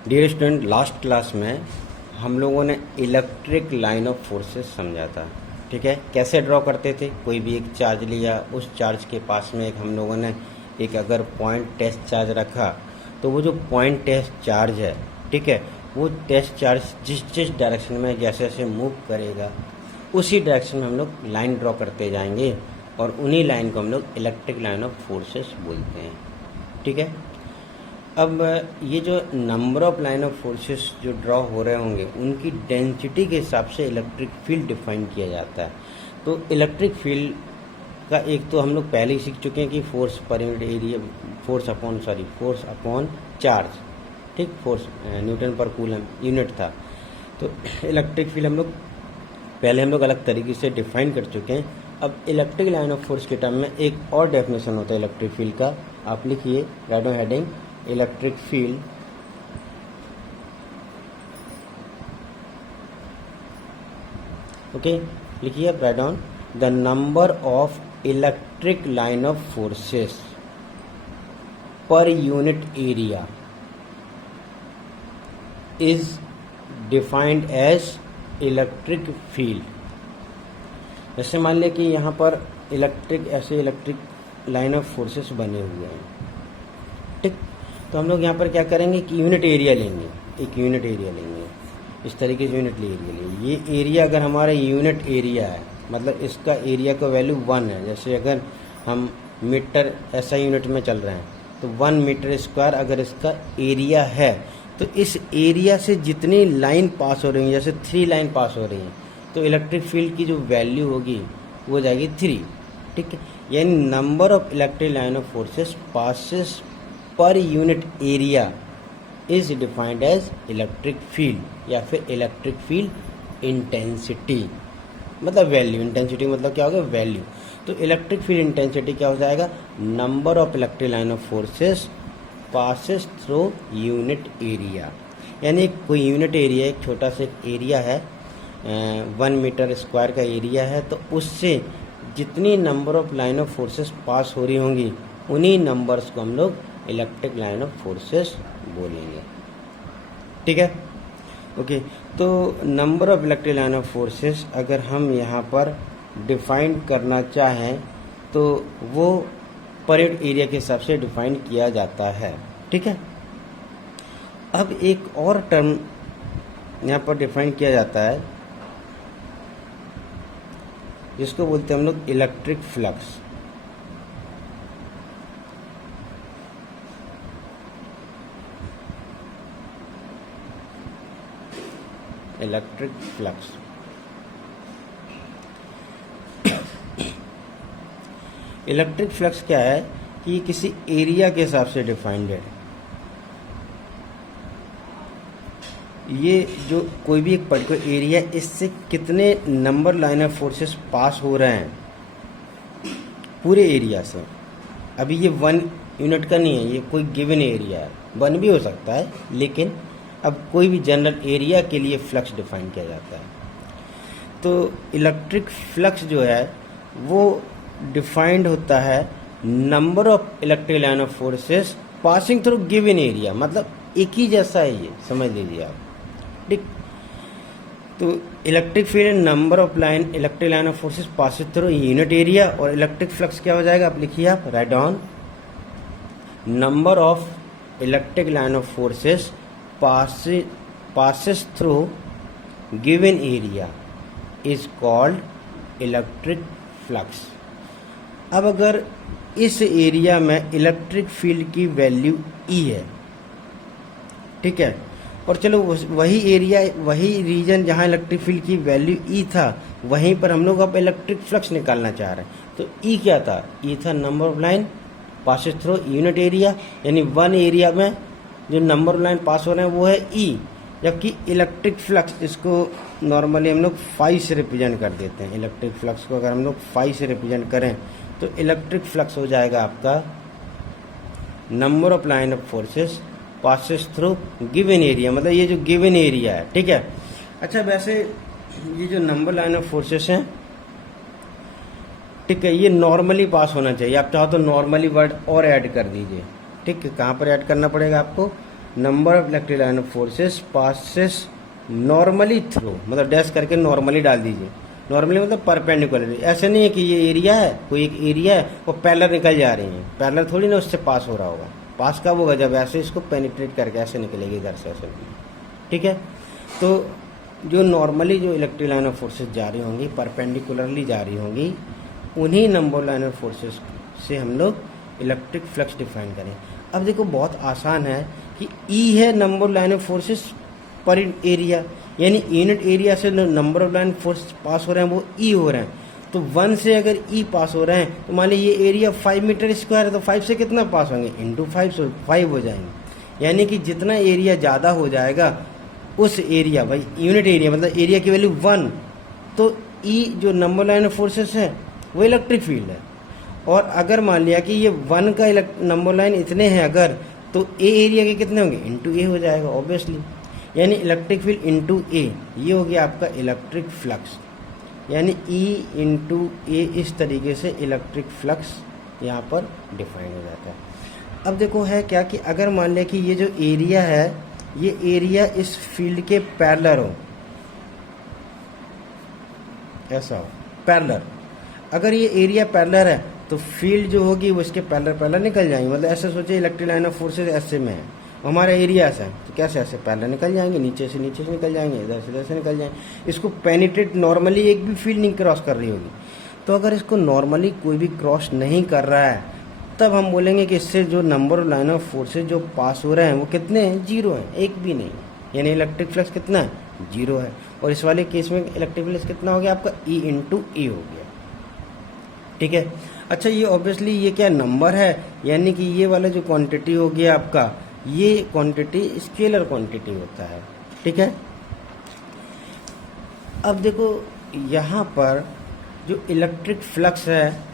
Dear student, last class में हम लोगों ने इलेक्ट्रिक लाइन ऑफ फोर्सेस समझा था। ठीक है, कैसे ड्रॉ करते थे। कोई भी एक चार्ज लिया, उस चार्ज के पास में एक हम लोगों ने एक अगर पॉइंट टेस्ट चार्ज रखा, तो वो जो पॉइंट टेस्ट चार्ज है, ठीक है, वो टेस्ट चार्ज जिस जिस डायरेक्शन में जैसे जैसे मूव करेगा उसी डायरेक्शन में हम लोग लाइन ड्रॉ करते जाएंगे, और उन्हीं लाइन को हम लोग इलेक्ट्रिक लाइन ऑफ फोर्सेस बोलते हैं। ठीक है, अब ये जो number of line of forces जो ड्रॉ हो रहे होंगे उनकी डेंसिटी के हिसाब से इलेक्ट्रिक फील्ड डिफाइन किया जाता है। तो इलेक्ट्रिक फील्ड का एक तो हम लोग पहले ही सीख चुके हैं कि फोर्स पर unit area, force upon charge, ठीक, फोर्स न्यूटन पर कूलम यूनिट था। तो इलेक्ट्रिक फील्ड हम लोग अलग तरीके से डिफाइन कर चुके हैं। अब इलेक्ट्रिक लाइन ऑफ फोर्स के टर्म में एक और डेफिनेशन होता है इलेक्ट्रिक फील्ड का। आप लिखिए, write on heading, electric field okay, लिखिए write on, the number of electric line of forces per unit area is defined as electric field. जैसे मान लें कि यहाँ पर इलेक्ट्रिक लाइन ऑफ फोर्सेस बने हुए हैं, ठीक, तो हम लोग यहाँ पर क्या करेंगे कि यूनिट एरिया लेंगे, एक यूनिट एरिया लेंगे, इस तरीके से यूनिट एरिया लेंगे। ये एरिया अगर हमारा यूनिट एरिया है, मतलब इसका एरिया का वैल्यू 1 है। जैसे अगर हम मीटर ऐसा यूनिट में चल रहे हैं तो 1 मीटर स्क्वायर अगर इसका एरिया है, तो इस एरिया से जितनी लाइन पास हो रही है, जैसे 3 लाइन पास हो रही हैं, तो इलेक्ट्रिक फील्ड की जो वैल्यू होगी वो हो जाएगी 3। ठीक है, यानी number of electric line of forces passes per unit area is defined as electric field, या फिर इलेक्ट्रिक फील्ड इंटेंसिटी, मतलब वैल्यू। इंटेंसिटी मतलब क्या होगा, वैल्यू। तो इलेक्ट्रिक फील्ड इंटेंसिटी क्या हो जाएगा, number of electric line of forces passes through unit area. यानी कोई यूनिट एरिया, एक छोटा सा एरिया है, 1 मीटर स्क्वायर का एरिया है, तो उससे जितनी number of line of forces pass हो रही होंगी उन्हीं नंबर्स को हम लोग इलेक्ट्रिक लाइन ऑफ फोर्सेस बोलेंगे। ठीक है, ओके। तो number of electric line of forces अगर हम यहाँ पर डिफाइन करना चाहें तो वो पर यूनिट एरिया के हिसाब से डिफाइन किया जाता है। ठीक है, अब एक और टर्म यहाँ पर डिफाइन किया जाता है जिसको बोलते हैं हम लोग electric flux. Electric flux electric flux क्या है कि किसी एरिया के हिसाब से डिफाइंड है। ये जो कोई भी एक पर्टिकुलर एरिया, इससे कितने number line of forces pass हो रहे हैं पूरे एरिया से। अभी ये 1 यूनिट का नहीं है, ये कोई गिवन एरिया है, 1 भी हो सकता है, लेकिन अब कोई भी जनरल एरिया के लिए फ्लक्स डिफाइन किया जाता है। तो इलेक्ट्रिक फ्लक्स जो है वो डिफाइंड होता है number of electric line of forces passing through given area, मतलब एक ही जैसा है, ये समझ लीजिए आप। ठीक, तो electric field number of electric line of forces passing through unit area, और इलेक्ट्रिक फ्लक्स क्या हो जाएगा, आप लिखिए, आप right on, number of electric line of forces passes through given area is called electric flux। अब अगर इस एरिया में इलेक्ट्रिक फील्ड की वैल्यू E है, ठीक है, और चलो वही एरिया, वही रीजन जहाँ इलेक्ट्रिक फील्ड की वैल्यू E था, वहीं पर हम लोग अब इलेक्ट्रिक फ्लक्स निकालना चाह रहे हैं। तो E क्या था, E था number of line passes through unit area, यानी 1 एरिया में जो नंबर ऑफ लाइन पास हो रहे हैं वो है E, जबकि इलेक्ट्रिक फ्लक्स, इसको नॉर्मली हम लोग फाई से रिप्रेजेंट कर देते हैं। इलेक्ट्रिक फ्लक्स को अगर हम लोग फाई से रिप्रेजेंट करें तो इलेक्ट्रिक फ्लक्स हो जाएगा आपका number of line of forces passes through given area, मतलब ये जो गिवन एरिया है। ठीक है, अच्छा, वैसे ये जो नंबर लाइन ऑफ फोर्सेस हैं, ठीक है, ये नॉर्मली पास होना चाहिए। आप चाहो तो नॉर्मली वर्ड और ऐड कर दीजिए। ठीक है, कहाँ पर ऐड करना पड़ेगा आपको, number of electric line of forces passes normally through, मतलब डैश करके नॉर्मली डाल दीजिए। नॉर्मली मतलब परपेंडिकुलर, ऐसे नहीं है कि ये एरिया है, कोई एक एरिया है वो पैरेलल निकल जा रही है, पैरेलल थोड़ी ना उससे पास हो रहा होगा। पास कब होगा, जब ऐसे इसको पेनिट्रेट करके ऐसे निकलेगी इधर से ऐसे, ठीक है। तो जो नॉर्मली जो इलेक्ट्रिक लाइन ऑफ फोर्सेस जा रही होंगी, परपेंडिकुलरली जा रही होंगी, उन्हीं नंबर लाइन ऑफ फोर्सेस से हम लोग इलेक्ट्रिक फ्लक्स डिफाइन करें। अब देखो बहुत आसान है कि ई है नंबर लाइन ऑफ फोर्सेस पर एरिया, यानी यूनिट एरिया से number of line force pass हो रहे हैं वो ई हो रहे हैं। तो 1 से अगर ई पास हो रहे हैं तो मान लीजिए ये एरिया 5 मीटर स्क्वायर है, तो 5 से कितना पास होंगे, इंटू 5 से 5 हो जाएंगे। यानी कि जितना एरिया ज़्यादा हो जाएगा उस एरिया, भाई यूनिट एरिया मतलब एरिया की वैल्यू 1, तो ई जो नंबर लाइन ऑफ फोर्सेस है वो इलेक्ट्रिक फील्ड है। और अगर मान लिया कि ये 1 का नंबर लाइन इतने हैं अगर, तो ए एरिया के कितने होंगे, इंटू ए हो जाएगा ऑब्वियसली, यानी इलेक्ट्रिक फील्ड इंटू ए, ये हो गया आपका इलेक्ट्रिक फ्लक्स, यानी ई इंटू ए, इस तरीके से इलेक्ट्रिक फ्लक्स यहाँ पर डिफाइन हो जाता है। अब देखो है क्या कि अगर मान लिया कि ये जो एरिया है ये एरिया इस फील्ड के पैरेलल हो, ऐसा हो पैरेलल, अगर ये एरिया पैरेलल है तो फील्ड जो होगी वो इसके पैरेलल निकल जाएंगे। मतलब ऐसे सोचिए इलेक्ट्रिक लाइन ऑफ फोर्सेस ऐसे में है, हमारा एरिया ऐसा है, तो कैसे ऐसे पैरेलल निकल जाएंगे, नीचे से निकल जाएंगे, इधर से निकल जाएंगे। इसको पेनिट्रेट नॉर्मली एक भी फील्ड नहीं क्रॉस कर रही होगी। तो अगर इसको नॉर्मली कोई भी क्रॉस नहीं कर रहा है तब हम बोलेंगे कि इससे जो number of line of forces जो पास हो रहे हैं वो कितने हैं, 0 हैं, एक भी नहीं, यानी इलेक्ट्रिक फ्लक्स कितना है, 0 है। और इस वाले केस में इलेक्ट्रिक फ्लक्स कितना हो गया आपका, ई इंटू ए हो गया, ठीक है। अच्छा ये ऑब्वियसली ये क्या नंबर है, यानी कि ये वाला जो क्वांटिटी हो गया आपका, ये क्वांटिटी स्केलर क्वांटिटी होता है, ठीक है। अब देखो यहाँ पर जो इलेक्ट्रिक फ्लक्स है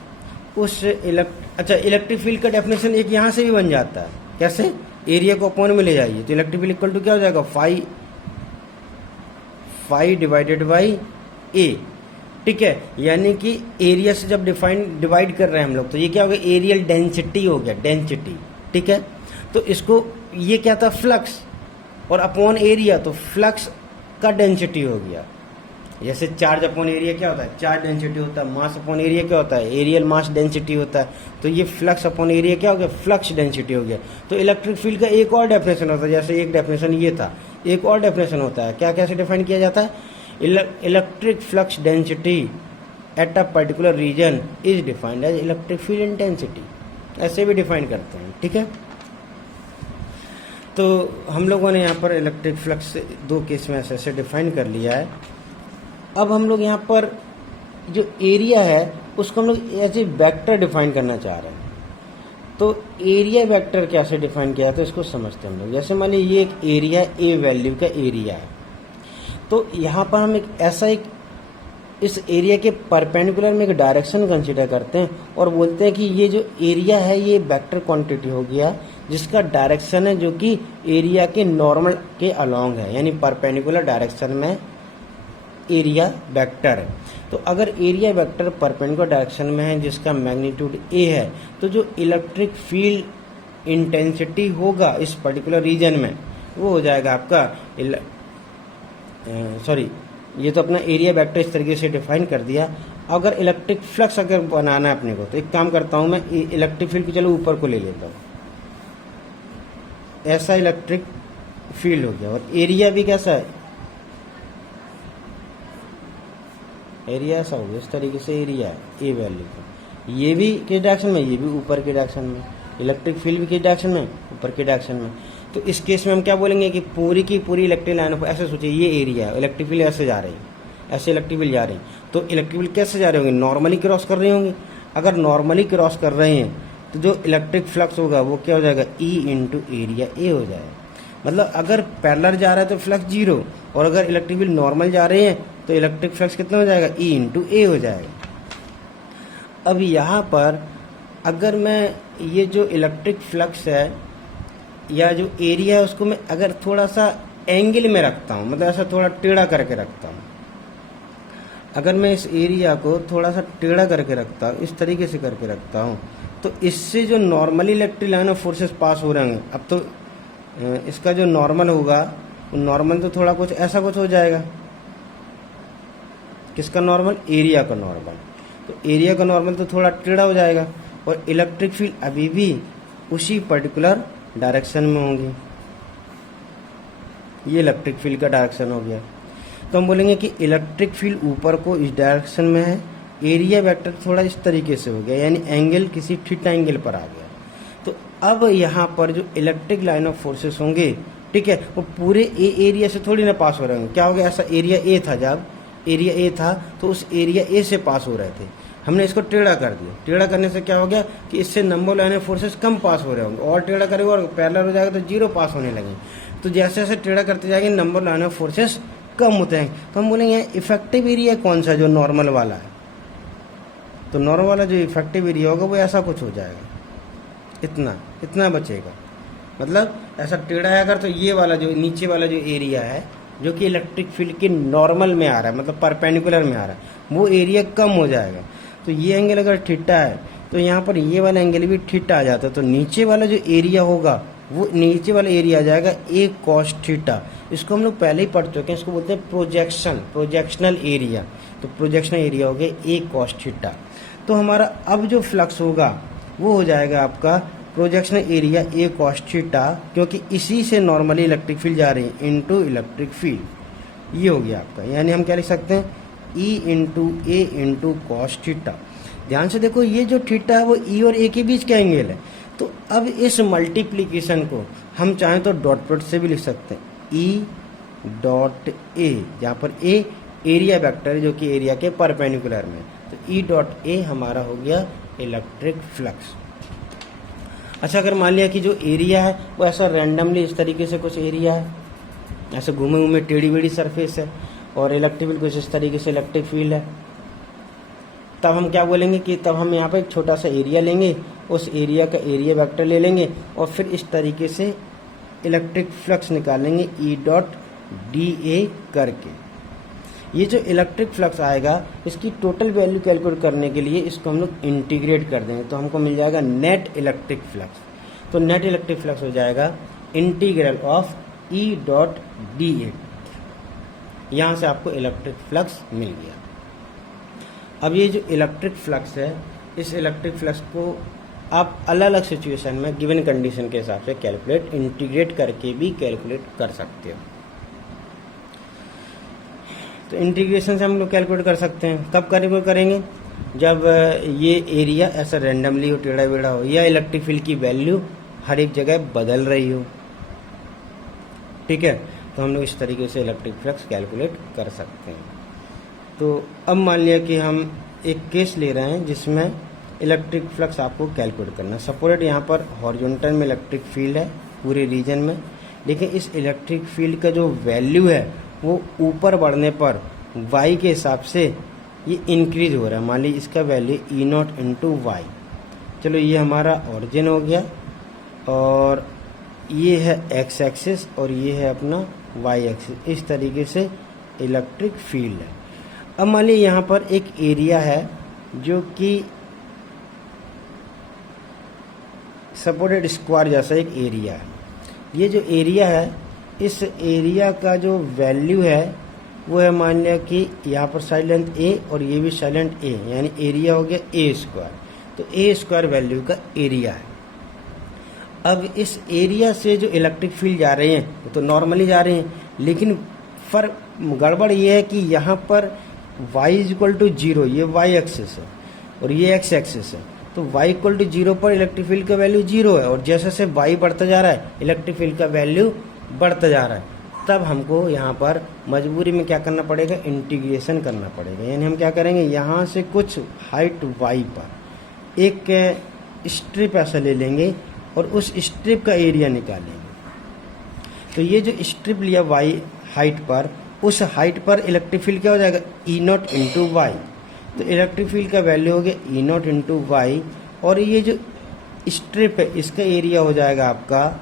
उस इलेक्ट्रिक फील्ड का डेफिनेशन एक यहाँ से भी बन जाता है, कैसे, एरिया को अपॉन में ले जाइए तो इलेक्ट्रिक फील्ड इक्वल टू क्या हो जाएगा, फाई डिवाइडेड बाई ए, ठीक है। यानी कि एरिया से जब डिवाइड कर रहे हैं हम लोग तो ये क्या हो गया, एरियल डेंसिटी हो गया, डेंसिटी, ठीक है। तो इसको ये क्या था, फ्लक्स, और अपॉन एरिया, तो फ्लक्स का डेंसिटी हो गया। जैसे चार्ज अपॉन एरिया क्या होता है, चार्ज डेंसिटी होता है, मास अपॉन एरिया क्या होता है, एरियल मास डेंसिटी होता है। तो ये फ्लक्स अपॉन एरिया क्या हो गया, फ्लक्स डेंसिटी हो गया। तो इलेक्ट्रिक फील्ड का एक और डेफिनेशन होता है, जैसे एक डेफिनेशन ये था, एक और डेफिनेशन होता है, क्या कैसे डिफाइन किया जाता है, electric flux density at a particular region is defined as electric field intensity, ऐसे भी डिफाइन करते हैं, ठीक है। तो हम लोगों ने यहाँ पर इलेक्ट्रिक फ्लक्स 2 केस में ऐसे डिफाइन कर लिया है। अब हम लोग यहाँ पर जो एरिया है उसको हम लोग एज ए वेक्टर डिफाइन करना चाह रहे हैं। तो एरिया वेक्टर कैसे डिफाइन किया तो इसको समझते हैं हम लोग। जैसे मान लीजिए ये एक एरिया, ए वैल्यू का एरिया है, तो यहाँ पर हम इस एरिया के परपेंडिकुलर में एक डायरेक्शन कंसीडर करते हैं और बोलते हैं कि ये जो एरिया है ये वेक्टर क्वांटिटी हो गया जिसका डायरेक्शन है जो कि एरिया के नॉर्मल के अलोंग है, यानी परपेंडिकुलर डायरेक्शन में एरिया वेक्टर है। तो अगर एरिया वेक्टर परपेंडिकुलर डायरेक्शन में है जिसका मैग्नीट्यूड ए है, तो जो इलेक्ट्रिक फील्ड इंटेंसिटी होगा इस पर्टिकुलर रीजन में वो हो जाएगा आपका ये तो अपना एरिया वेक्टर इस तरीके से डिफाइन कर दिया। अगर इलेक्ट्रिक फ्लक्स अगर बनाना है अपने को तो एक काम करता हूँ मैं, इलेक्ट्रिक फील्ड को चलो ऊपर को ले लेता हूँ, ऐसा इलेक्ट्रिक फील्ड हो गया। और एरिया भी कैसा है, एरिया ऐसा हो गया, इस तरीके से एरिया है ए वैल्यू का, ये भी किस डायरेक्शन में, ये भी ऊपर के डायरेक्शन में, इलेक्ट्रिक फील्ड भी किस डायरेक्शन में, ऊपर के डायरेक्शन में। तो इस केस में हम क्या बोलेंगे कि पूरी की पूरी इलेक्ट्रिक लाइन, ऐसे सोचिए ये एरिया है, इलेक्ट्रिक फील्ड ऐसे जा रही है, ऐसे इलेक्ट्रिक फील्ड जा रही है, तो इलेक्ट्रिक फील्ड कैसे जा रहे होंगे, नॉर्मली क्रॉस कर रही होंगी। अगर नॉर्मली क्रॉस कर रहे हैं तो जो इलेक्ट्रिक फ्लक्स होगा वो क्या हो जाएगा, ई इंटू एरिया ए हो जाएगा। मतलब अगर पैरेलल जा रहा है तो फ्लक्स 0, और अगर इलेक्ट्रिक फील्ड नॉर्मल जा रहे हैं तो इलेक्ट्रिक फ्लक्स कितना हो जाएगा, ई इंटू ए हो जाएगा। अब यहाँ पर अगर मैं ये जो इलेक्ट्रिक फ्लक्स है या जो एरिया है उसको मैं अगर थोड़ा सा एंगल में रखता हूँ, मतलब ऐसा थोड़ा टेढ़ा करके रखता हूँ, अगर मैं इस एरिया को थोड़ा सा टेढ़ा करके रखता हूँ, इस तरीके से करके रखता हूँ, तो इससे जो normally electric line of forces pass हो रहे हैं, अब तो इसका जो नॉर्मल होगा, नॉर्मल तो थोड़ा कुछ ऐसा कुछ हो जाएगा। किसका नॉर्मल? एरिया का नॉर्मल। तो एरिया का नॉर्मल तो थोड़ा टेढ़ा हो जाएगा, और इलेक्ट्रिक फील्ड अभी भी उसी पर्टिकुलर डायरेक्शन में होंगी। ये इलेक्ट्रिक फील्ड का डायरेक्शन हो गया। तो हम बोलेंगे कि इलेक्ट्रिक फील्ड ऊपर को इस डायरेक्शन में है, एरिया वेक्टर थोड़ा इस तरीके से हो गया, यानी एंगल किसी थीटा एंगल पर आ गया। तो अब यहाँ पर जो इलेक्ट्रिक लाइन ऑफ फोर्सेस होंगे, ठीक है, वो पूरे ए एरिया से थोड़ी ना पास हो रहे होंगे। क्या हो गया? ऐसा एरिया ए था, जब एरिया ए था तो उस एरिया ए से पास हो रहे थे, हमने इसको टेढ़ा कर दिया। टेढ़ा करने से क्या हो गया कि इससे नंबर लाइन ऑफ फोर्सेस कम पास हो रहे होंगे, और टेढ़ा करेगा और पैरेलल हो जाएगा तो जीरो पास होने लगे। तो जैसे जैसे टेढ़ा करते जाएंगे नंबर लाइन ऑफ फोर्सेस कम होते हैं। तो हम बोलेंगे इफेक्टिव एरिया कौन सा? जो नॉर्मल वाला है। तो नॉर्मल वाला जो इफेक्टिव एरिया होगा वो ऐसा कुछ हो जाएगा, इतना बचेगा। मतलब ऐसा टेढ़ा है अगर, तो ये वाला जो नीचे वाला जो एरिया है, जो कि इलेक्ट्रिक फील्ड के नॉर्मल में आ रहा है, मतलब परपेंडिकुलर में आ रहा है, वो एरिया कम हो जाएगा। तो ये एंगल अगर थीटा है तो यहाँ पर ये वाला एंगल भी थीटा आ जाता है। तो नीचे वाला जो एरिया होगा, वो नीचे वाला एरिया आ जाएगा ए कॉस थीटा। इसको हम लोग पहले ही पढ़ चुके हैं, इसको बोलते हैं प्रोजेक्शनल एरिया। तो प्रोजेक्शनल एरिया हो गया ए कॉस थीटा। तो हमारा अब जो फ्लक्स होगा वो हो जाएगा आपका प्रोजेक्शनल एरिया ए कॉस थीटा, क्योंकि इसी से नॉर्मली इलेक्ट्रिक फील्ड जा रही है इनटू इलेक्ट्रिक फील्ड। ये हो गया आपका, यानी हम क्या लिख सकते हैं? ई इंटू ए इंटू कॉस थीटा। ध्यान से देखो, ये जो थीटा है वो ई और ए के बीच का एंगल है। तो अब इस मल्टीप्लीकेशन को हम चाहें तो डॉट प्रोडक्ट से भी लिख सकते हैं, ई डॉट ए, जहाँ पर ए एरिया वेक्टर है जो कि एरिया के परपेंडिकुलर में। तो ई डॉट ए हमारा हो गया इलेक्ट्रिक फ्लक्स। अच्छा, अगर मान लिया कि जो एरिया है वो ऐसा रैंडमली इस तरीके से कुछ एरिया है, ऐसे घूमे घूमे टेढ़ी बेढ़ी सरफेस है, और इलेक्ट्रिक फील्ड कुछ इस तरीके से इलेक्ट्रिक फील्ड है, तब हम क्या बोलेंगे कि तब हम यहाँ पर एक छोटा सा एरिया लेंगे, उस एरिया का एरिया वेक्टर ले लेंगे, और फिर इस तरीके से इलेक्ट्रिक फ्लक्स निकालेंगे ई डॉट डी ए करके। ये जो इलेक्ट्रिक फ्लक्स आएगा, इसकी टोटल वैल्यू कैलकुलेट करने के लिए इसको हम लोग इंटीग्रेट कर देंगे, तो हमको मिल जाएगा नेट इलेक्ट्रिक फ्लक्स। तो नेट इलेक्ट्रिक फ्लक्स हो जाएगा integral of E dot D A. यहाँ से आपको इलेक्ट्रिक फ्लक्स मिल गया। अब ये जो इलेक्ट्रिक फ्लक्स है, इस इलेक्ट्रिक फ्लक्स को आप अलग अलग सिचुएशन में गिवन कंडीशन के हिसाब से कैलकुलेट, इंटीग्रेट करके भी कैलकुलेट कर सकते हो। तो इंटीग्रेशन से हम लोग कैलकुलेट कर सकते हैं। कब करेंगे? जब ये एरिया ऐसा रैंडमली हो, टेढ़ा बेढ़ा हो, या इलेक्ट्रिक फील्ड की वैल्यू हर एक जगह बदल रही हो, ठीक है, तो हम लोग इस तरीके से इलेक्ट्रिक फ्लक्स कैलकुलेट कर सकते हैं। तो अब मान लिया कि हम एक केस ले रहे हैं जिसमें इलेक्ट्रिक फ्लक्स आपको कैलकुलेट करना है। सपोर्टेड यहाँ पर हॉरिजॉन्टल में इलेक्ट्रिक फील्ड है पूरे रीजन में, लेकिन इस इलेक्ट्रिक फील्ड का जो वैल्यू है वो ऊपर बढ़ने पर y के हिसाब से ये इंक्रीज हो रहा है। मान लीजिए इसका value E naught into y. चलो, ये हमारा ऑरिजिन हो गया, और ये है x एक्सिस और ये है अपना y एक्सिस। इस तरीके से इलेक्ट्रिक फील्ड है। अब मान लीजिए यहाँ पर एक एरिया है जो कि सपोर्टेड स्क्वायर जैसा एक एरिया है। ये जो एरिया है, इस एरिया का जो वैल्यू है वो है, मान लिया कि यहाँ पर साइड लेंथ ए और ये भी साइड लेंथ ए, यानी एरिया हो गया ए स्क्वायर। तो ए स्क्वायर वैल्यू का एरिया है। अब इस एरिया से जो इलेक्ट्रिक फील्ड जा रहे हैं वो तो नॉर्मली जा रहे हैं, लेकिन गड़बड़ ये है कि यहाँ पर y इक्वल टू 0, ये y एक्सिस है और ये x एक्सिस है। तो y इक्वल टू 0 पर इलेक्ट्रिक फील्ड का वैल्यू 0 है, और जैसे जैसे y बढ़ता जा रहा है इलेक्ट्रिक फील्ड का वैल्यू बढ़ता जा रहा है। तब हमको यहाँ पर मजबूरी में क्या करना पड़ेगा? इंटीग्रेशन करना पड़ेगा। यानी हम क्या करेंगे, यहाँ से कुछ हाइट y पर एक स्ट्रिप ऐसा ले लेंगे और उस स्ट्रिप का एरिया निकालेंगे। तो ये जो स्ट्रिप लिया y हाइट पर, उस हाइट पर इलेक्ट्रिक फील्ड क्या हो जाएगा? E naught into Y. तो इलेक्ट्रिक फील्ड का वैल्यू हो गया ई नॉट इंटू वाई, और ये जो स्ट्रिप है इसका एरिया हो जाएगा आपका,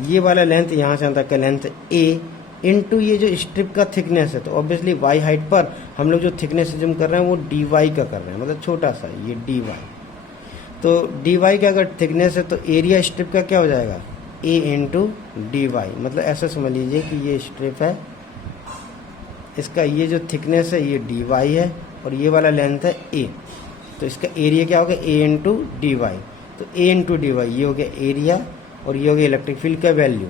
ये वाला लेंथ यहाँ से तक का लेंथ ए इंटू ये जो स्ट्रिप का थिकनेस है। तो ऑब्वियसली वाई हाइट पर हम लोग जो थिकनेस जूम कर रहे हैं वो डी वाई का कर रहे हैं, मतलब छोटा सा ये डी वाई। तो डी वाई का अगर थिकनेस है तो एरिया स्ट्रिप का क्या हो जाएगा? ए इंटू डी वाई, मतलब ऐसा समझ लीजिए कि ये स्ट्रिप है, इसका ये जो थिकनेस है ये डी वाई है और ये वाला लेंथ है ए, तो इसका एरिया क्या होगा ए इंटू डी वाई। तो ए इंटू डी वाई ये हो गया एरिया और ये हो गया इलेक्ट्रिक फील्ड का वैल्यू,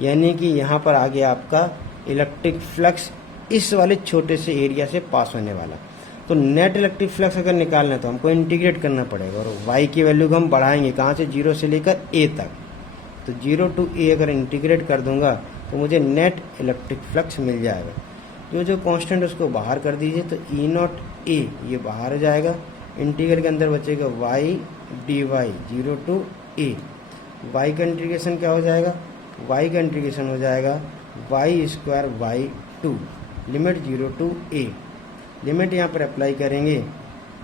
यानी कि यहाँ पर आ गया आपका इलेक्ट्रिक फ्लक्स इस वाले छोटे से एरिया से पास होने वाला। तो नेट इलेक्ट्रिक फ्लक्स अगर निकालना है तो हमको इंटीग्रेट करना पड़ेगा और वाई की वैल्यू को हम बढ़ाएंगे कहाँ से, 0 से लेकर ए तक। तो 0 टू ए अगर इंटीग्रेट कर दूंगा तो मुझे नेट इलेक्ट्रिक फ्लक्स मिल जाएगा। जो कांस्टेंट उसको बाहर कर दीजिए, तो ई नॉट ए ये बाहर जाएगा, इंटीग्रल के अंदर बचेगा Y D Y 0 to A. Y का इंटीग्रेशन क्या हो जाएगा, वाई का इंटीग्रेशन हो जाएगा Y square Y 2, limit 0 to A. Limit यहाँ पर अप्लाई करेंगे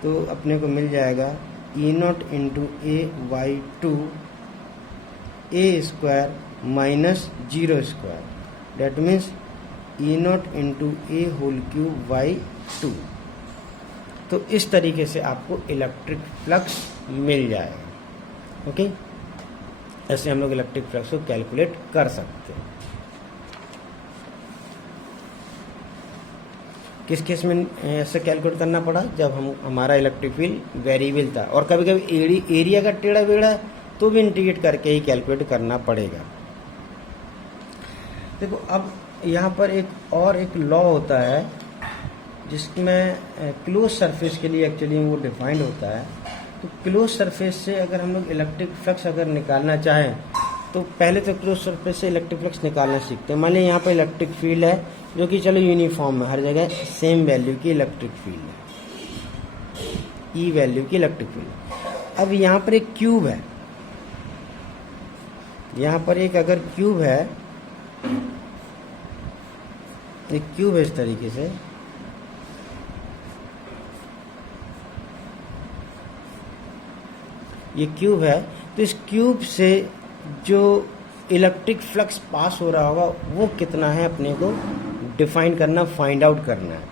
तो अपने को मिल जाएगा E naught into A Y 2 A square minus 0 square, that means E naught into A whole cube Y 2। तो इस तरीके से आपको इलेक्ट्रिक फ्लक्स मिल जाएगा। ओके, ऐसे हम लोग इलेक्ट्रिक फ्लक्स को कैलकुलेट कर सकते हैं। किस केस में ऐसे कैलकुलेट करना पड़ा, जब हमारा इलेक्ट्रिक फील्ड वेरिएबल था, और कभी कभी एरिया का टेढ़ा बेड़ा तो भी इंटीग्रेट करके ही कैलकुलेट करना पड़ेगा। देखो अब यहाँ पर एक लॉ होता है जिसमें क्लोज सरफेस के लिए एक्चुअली वो डिफाइंड होता है। तो क्लोज सरफेस से अगर हम लोग इलेक्ट्रिक फ्लक्स अगर निकालना चाहें तो पहले तो क्लोज सरफेस से इलेक्ट्रिक फ्लक्स निकालना सीखते हैं। मान लीजिए यहाँ पर इलेक्ट्रिक फील्ड है जो कि चलो यूनिफॉर्म है, हर जगह सेम वैल्यू की इलेक्ट्रिक फील्ड है, ई वैल्यू की इलेक्ट्रिक फील्ड। अब यहाँ पर एक क्यूब है, यहाँ पर एक अगर क्यूब है, एक क्यूब है इस तरीके से, ये क्यूब है, तो इस क्यूब से जो इलेक्ट्रिक फ्लक्स पास हो रहा होगा वो कितना है अपने को डिफाइन करना, फाइंड आउट करना है।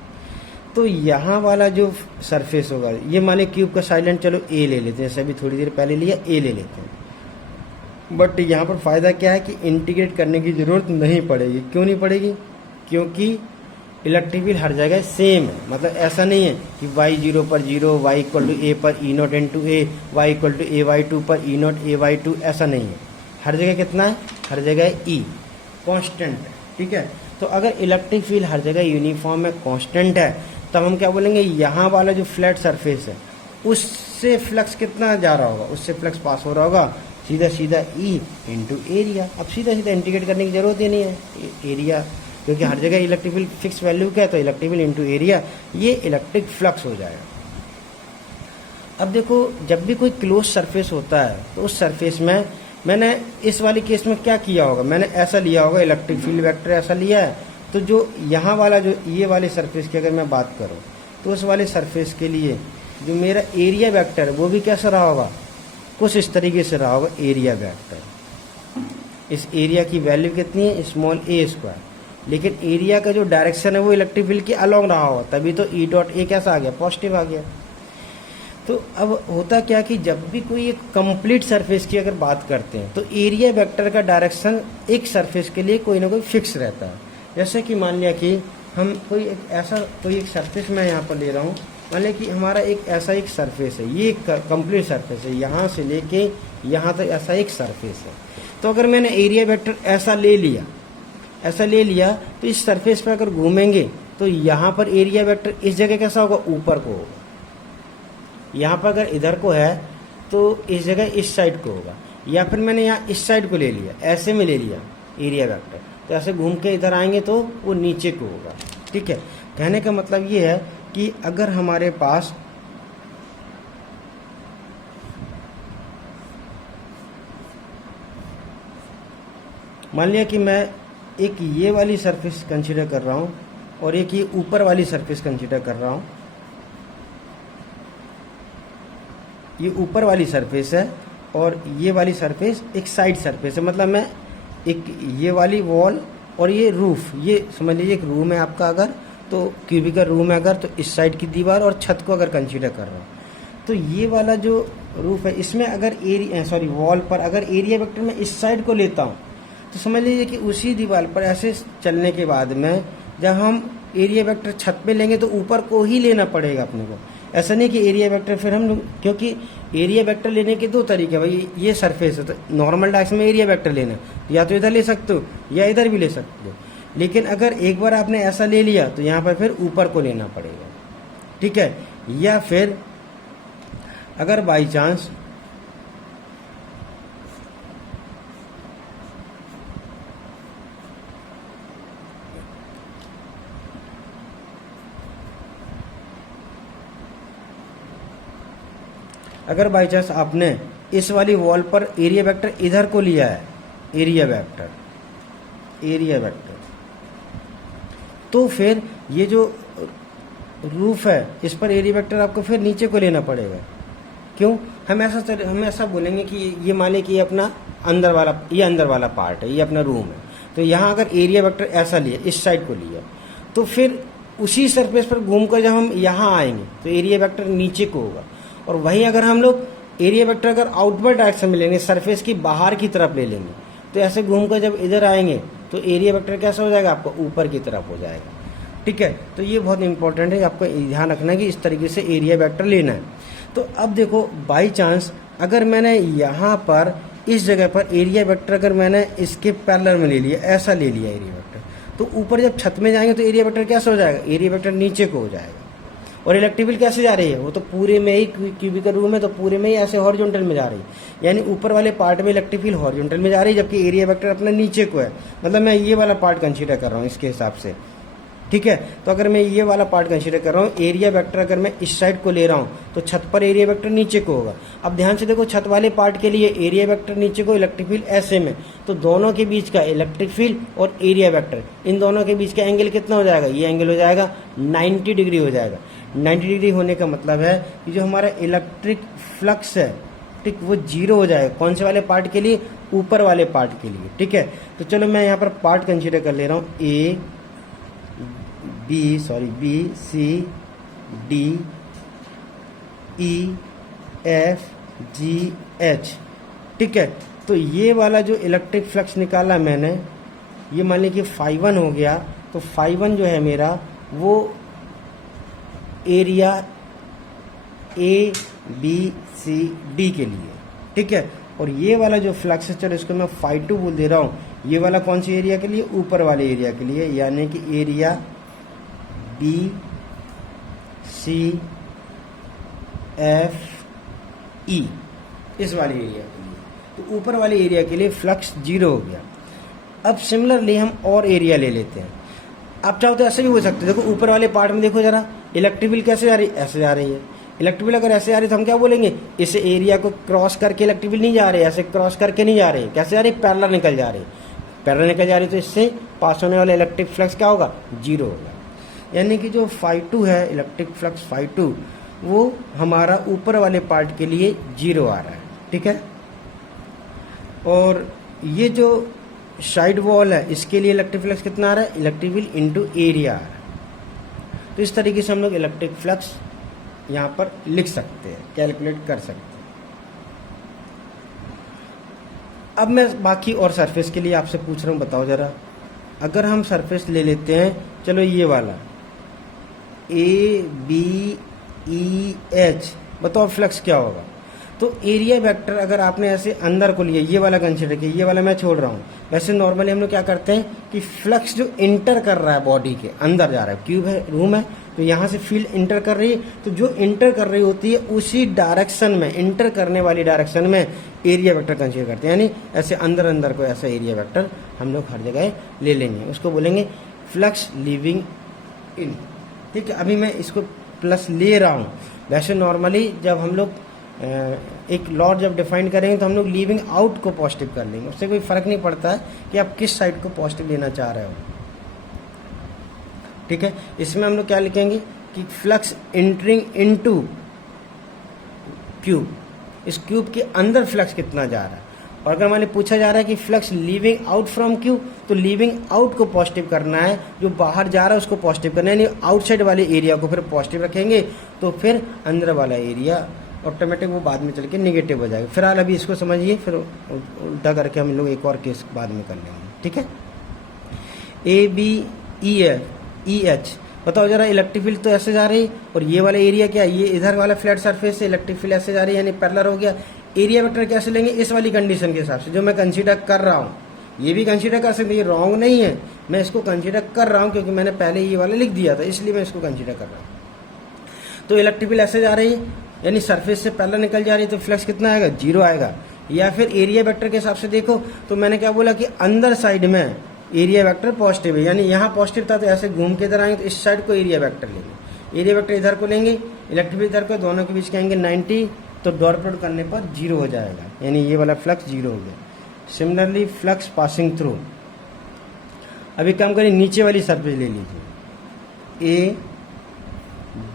तो यहाँ वाला जो सरफेस होगा, ये माने क्यूब का साइलेंट चलो ए ले लेते हैं, जैसे अभी थोड़ी देर पहले लिया ए ले लेते हैं। बट यहाँ पर फायदा क्या है कि इंटीग्रेट करने की जरूरत नहीं पड़ेगी। क्यों नहीं पड़ेगी, क्योंकि इलेक्ट्रिक फील्ड हर जगह सेम है। मतलब ऐसा नहीं है कि y 0 पर 0, y इक्वल टू ए पर E naught into A, Y equal to A Y 2 पर ई नॉट ए वाई 2, ऐसा नहीं है। हर जगह कितना है, हर जगह ई कांस्टेंट है। ठीक है, तो अगर इलेक्ट्रिक फील्ड हर जगह यूनिफॉर्म है, कांस्टेंट है, तब हम क्या बोलेंगे, यहाँ वाला जो फ्लैट सरफेस है उससे फ्लक्स कितना जा रहा होगा, उससे फ्लक्स पास हो रहा होगा सीधा सीधा ई इंटू एरिया। अब सीधा सीधा इंटीग्रेट करने की जरूरत ही नहीं है, एरिया, क्योंकि हर जगह इलेक्ट्रिक फील्ड फिक्स वैल्यू क्या है, तो इलेक्ट्रिक फील्ड इंटू एरिया, ये इलेक्ट्रिक फ्लक्स हो जाएगा। अब देखो जब भी कोई क्लोज सरफेस होता है तो उस सरफेस में मैंने इस वाले केस में क्या किया होगा, मैंने ऐसा लिया होगा, इलेक्ट्रिक फील्ड वेक्टर ऐसा लिया है। तो जो यहाँ वाला जो ये वाले सरफेस की अगर मैं बात करूँ तो उस वाले सरफेस के लिए जो मेरा एरिया वेक्टर है वो भी कैसा रहा होगा, कुछ इस तरीके से रहा होगा एरिया वेक्टर। इस एरिया की वैल्यू कितनी है, स्मॉल ए स्क्वायर, लेकिन एरिया का जो डायरेक्शन है वो इलेक्ट्रिक फील्ड के अलॉन्ग रहा होगा, तभी तो ई डॉट ए कैसा आ गया, पॉजिटिव आ गया। तो अब होता क्या कि जब भी कोई एक कंप्लीट सरफेस की अगर बात करते हैं तो एरिया वेक्टर का डायरेक्शन एक सरफेस के लिए कोई ना कोई फिक्स रहता है। जैसे कि मान लिया कि हम कोई एक सरफेस मैं यहाँ पर ले रहा हूँ, मान लिया कि हमारा एक ऐसा एक सरफेस है, ये एक कंप्लीट सरफेस है, यहाँ से लेके यहाँ तक ऐसा एक सरफेस है। तो अगर मैंने एरिया वेक्टर ऐसा ले लिया तो इस सरफेस पर अगर घूमेंगे तो यहाँ पर एरिया वेक्टर इस जगह कैसा होगा, ऊपर को होगा। यहाँ पर अगर इधर को है तो इस जगह इस साइड को होगा, या फिर मैंने यहाँ इस साइड को ले लिया, ऐसे में ले लिया एरिया वेक्टर, तो ऐसे घूम के इधर आएंगे तो वो नीचे को होगा। ठीक है, कहने का मतलब ये है कि अगर हमारे पास मान लिया कि मैं एक ये वाली सरफेस कंसीडर कर रहा हूँ और एक ये ऊपर वाली सरफेस कंसीडर कर रहा हूँ, ये ऊपर वाली सरफेस है और ये वाली सरफेस एक साइड सरफेस है। मतलब मैं एक ये वाली वॉल और ये रूफ, ये समझ लीजिए एक रूम है आपका, अगर तो क्यूबिकल रूम है अगर, तो इस साइड की दीवार और छत को अगर कंसीडर कर रहा हूँ, तो ये वाला जो रूफ है, इसमें अगर वॉल पर अगर एरिया वेक्टर मैं इस साइड को लेता हूँ तो समझ लीजिए कि उसी दीवार पर ऐसे चलने के बाद में जब हम एरिया वेक्टर छत पे लेंगे तो ऊपर को ही लेना पड़ेगा अपने को। ऐसा नहीं कि एरिया वेक्टर फिर हम लोग, क्योंकि एरिया वेक्टर लेने के दो तरीके, भाई ये सरफेस है तो नॉर्मल डायरेक्शन में एरिया वेक्टर लेना, या तो इधर ले सकते हो या इधर भी ले सकते हो। लेकिन अगर एक बार आपने ऐसा ले लिया तो यहाँ पर फिर ऊपर को लेना पड़ेगा, ठीक है। या फिर अगर बाई चांस आपने इस वाली वॉल पर एरिया वेक्टर इधर को लिया है, एरिया वेक्टर तो फिर ये जो रूफ है इस पर एरिया वेक्टर आपको फिर नीचे को लेना पड़ेगा। क्यों? हम ऐसा बोलेंगे कि ये मान लें कि ये अपना अंदर वाला पार्ट है, ये अपना रूम है, तो यहाँ अगर एरिया वेक्टर ऐसा लिया, इस साइड को लिया, तो फिर उसी सरफेस पर घूमकर जब हम यहाँ आएंगे तो एरिया वेक्टर नीचे को होगा। और वहीं अगर हम लोग एरिया वेक्टर अगर आउटवर्ड डायरेक्शन में लेंगे, सरफेस की बाहर की तरफ ले लेंगे, तो ऐसे घूमकर जब इधर आएंगे तो एरिया वेक्टर कैसा हो जाएगा, आपको ऊपर की तरफ हो जाएगा, ठीक है। तो ये बहुत इंपॉर्टेंट है, आपको ध्यान रखना है कि इस तरीके से एरिया वेक्टर लेना है। तो अब देखो बाई चांस अगर मैंने यहाँ पर इस जगह पर एरिया वेक्टर अगर मैंने इसके पैरेलल में ले लिया, ऐसा ले लिया एरिया वेक्टर, तो ऊपर जब छत में जाएंगे तो एरिया वेक्टर कैसा हो जाएगा, एरिया वेक्टर नीचे को हो जाएगा। और इलेक्ट्रिक फील्ड कैसे जा रही है, वो तो पूरे में ही क्यूबिकल रूम है तो पूरे में ही ऐसे हॉरिजॉन्टल में जा रही है, यानी ऊपर वाले पार्ट में इलेक्ट्रिक फील्ड हॉरिजॉन्टल में जा रही है, जबकि एरिया वेक्टर अपना नीचे को है। मतलब मैं ये वाला पार्ट कंसीडर कर रहा हूँ इसके हिसाब से, ठीक है। तो अगर मैं ये वाला पार्ट कंसीडर कर रहा हूँ, एरिया वेक्टर अगर मैं इस साइड को ले रहा हूँ तो छत पर एरिया वेक्टर नीचे को होगा। अब ध्यान से देखो, छत वाले पार्ट के लिए एरिया वेक्टर नीचे को, इलेक्ट्रिक फील्ड ऐसे में, तो दोनों के बीच का इलेक्ट्रिक फील्ड और एरिया वेक्टर, इन दोनों के बीच का एंगल कितना हो जाएगा, ये एंगल हो जाएगा 90 डिग्री हो जाएगा। 90 डिग्री होने का मतलब है कि जो हमारा इलेक्ट्रिक फ्लक्स है, ठीक, वो जीरो हो जाएगा। कौन से वाले पार्ट के लिए, ऊपर वाले पार्ट के लिए, ठीक है। तो चलो मैं यहाँ पर पार्ट कंसीडर कर ले रहा हूँ, B C D E F G H, ठीक है। तो ये वाला जो इलेक्ट्रिक फ्लक्स निकाला मैंने, ये मान लीजिए कि φ1 हो गया, तो φ1 जो है मेरा वो area A B C D के लिए, ठीक है। और ये वाला जो फ्लक्स है, चलो इसको मैं φ2 बोल दे रहा हूँ, ये वाला कौन सी एरिया के लिए, ऊपर वाले एरिया के लिए, यानी कि area B C F E, इस वाले एरिया के लिए। तो ऊपर वाले एरिया के लिए फ्लक्स जीरो हो गया। अब सिमिलरली हम और एरिया ले लेते हैं। आप चाहो तो ऐसे भी हो सकते हैं, देखो ऊपर वाले पार्ट में देखो जरा, इलेक्ट्रिक फील्ड कैसे जा रही है, ऐसे जा रही है। इलेक्ट्रिक फील्ड अगर ऐसे जा रही है तो हम क्या बोलेंगे, इस एरिया को क्रॉस करके इलेक्ट्रिक फील्ड नहीं जा रही है, ऐसे क्रॉस करके नहीं जा रही है, कैसे जा रही है, पैरेलल निकल जा रही है। पैरेलल निकल जा रही है तो इससे पास होने वाला इलेक्ट्रिक फ्लक्स क्या होगा, जीरो होगा। यानी कि जो φ2 है, इलेक्ट्रिक फ्लक्स φ2, वो हमारा ऊपर वाले पार्ट के लिए जीरो आ रहा है, ठीक है। और ये जो साइड वॉल है, इसके लिए इलेक्ट्रिक फ्लक्स कितना आ रहा है, इलेक्ट्रिक फील्ड इंटू एरिया आ रहा है। तो इस तरीके से हम लोग इलेक्ट्रिक फ्लक्स यहाँ पर लिख सकते हैं, कैलकुलेट कर सकते हैं। अब मैं बाकी और सरफेस के लिए आपसे पूछ रहा हूँ, बताओ जरा, अगर हम सरफेस ले लेते हैं, चलो ये वाला ए बी ई एच, बताओ फ्लक्स क्या होगा। तो एरिया वेक्टर अगर आपने ऐसे अंदर को लिया, ये वाला कंसीडर किया, ये वाला मैं छोड़ रहा हूँ। वैसे नॉर्मली हम लोग क्या करते हैं कि फ्लक्स जो इंटर कर रहा है बॉडी के अंदर जा रहा है, क्यूब है, रूम है, तो यहाँ से फील्ड इंटर कर रही है, तो जो इंटर कर रही होती है उसी डायरेक्शन में, इंटर करने वाली डायरेक्शन में एरिया वेक्टर कंसीडर करते हैं। यानी ऐसे अंदर अंदर को ऐसा एरिया वेक्टर हम लोग हर जगह ले लेंगे, उसको बोलेंगे फ्लक्स लीविंग इन, ठीक है। अभी मैं इसको प्लस ले रहा हूँ। वैसे नॉर्मली जब हम लोग एक लॉ जब डिफाइन करेंगे तो हम लोग लीविंग आउट को पॉजिटिव कर लेंगे, उससे कोई फर्क नहीं पड़ता है कि आप किस साइड को पॉजिटिव लेना चाह रहे हो, ठीक है। इसमें हम लोग क्या लिखेंगे कि फ्लक्स एंटरिंग इनटू क्यूब, इस क्यूब के अंदर फ्लक्स कितना जा रहा है। और अगर मान लीजिए पूछा जा रहा है कि flux leaving out from cube, तो लीविंग आउट को पॉजिटिव करना है, जो बाहर जा रहा है उसको पॉजिटिव करना है, यानी आउटसाइड वाले एरिया को फिर पॉजिटिव रखेंगे, तो फिर अंदर वाला एरिया ऑटोमेटिक वो बाद में चल के निगेटिव हो जाएगा। फिलहाल अभी इसको समझिए, फिर उल्टा करके हम लोग एक और केस बाद में कर लेंगे, ठीक है। A B E F E H, बताओ जरा इलेक्ट्रिक फील्ड तो ऐसे जा रही है, और ये वाला एरिया क्या है, ये इधर वाला फ्लैट सरफेस से इलेक्ट्रिक फील्ड ऐसे जा रही है, यानी पैरेलल हो गया। एरिया वेक्टर कैसे लेंगे, इस वाली कंडीशन के हिसाब से जो मैं कंसीडर कर रहा हूँ। ये भी कंसीडर कर सकते, ये रॉन्ग नहीं है, मैं इसको कंसीडर कर रहा हूँ क्योंकि मैंने पहले ये वाला लिख दिया था, इसलिए मैं इसको कंसीडर कर रहा हूँ। तो इलेक्ट्रिक फील्ड ऐसे जा रही है, यानी सरफेस से पैरेलल निकल जा रही है, तो फ्लक्स कितना आएगा, 0 आएगा। या फिर एरिया वेक्टर के हिसाब से देखो तो मैंने क्या बोला कि अंदर साइड में एरिया वेक्टर पॉजिटिव है, यानी यहाँ पॉजिटिव था तो ऐसे घूम के इधर आएंगे तो इस साइड को एरिया वेक्टर लेंगे, एरिया वेक्टर इधर को लेंगे, इलेक्ट्रिक फील्ड इधर को, दोनों के बीच कहेंगे 90, तो डॉट प्रोडक्ट करने पर 0 हो जाएगा, यानी ये वाला फ्लक्स 0 हो गया। सिमिलरली फ्लक्स पासिंग थ्रू, अभी काम करिए, नीचे वाली सरफेस ले लीजिए, ए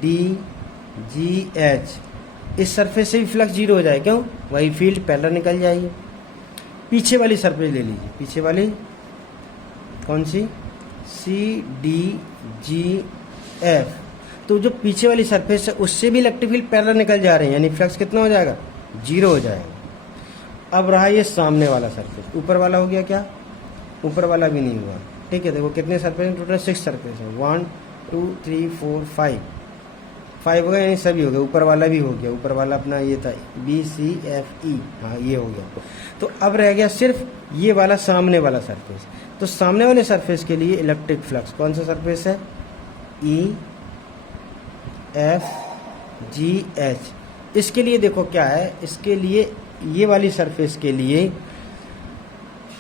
डी जी एच, इस सरफेस से भी फ्लक्स 0 हो जाए, क्यों, वही फील्ड पैरेलल निकल जाएगी। पीछे वाली सरफेस ले लीजिए, पीछे वाली कौन सी, सी डी जी एफ, तो जो पीछे वाली सरफेस है उससे भी इलेक्ट्रिक फील्ड पैरेलल निकल जा रहे हैं, यानी फ्लक्स कितना हो जाएगा, 0 हो जाएगा। अब रहा ये सामने वाला सरफेस, ऊपर वाला हो गया क्या, ऊपर वाला भी नहीं हुआ, ठीक है। देखो कितने सरफेस हैं, टोटल 6 सरफेस है, 1 2 3 4 5 हो गया, यानी सभी हो गए, ऊपर वाला भी हो गया, ऊपर वाला अपना ये था बी सी एफ ई, हाँ ये हो गया। तो अब रह गया सिर्फ ये वाला सामने वाला सरफेस, तो सामने वाले सरफेस के लिए इलेक्ट्रिक फ्लक्स कौन सा सरफेस है, ई एफ जी एच, इसके लिए देखो क्या है, इसके लिए ये वाली सरफेस के लिए,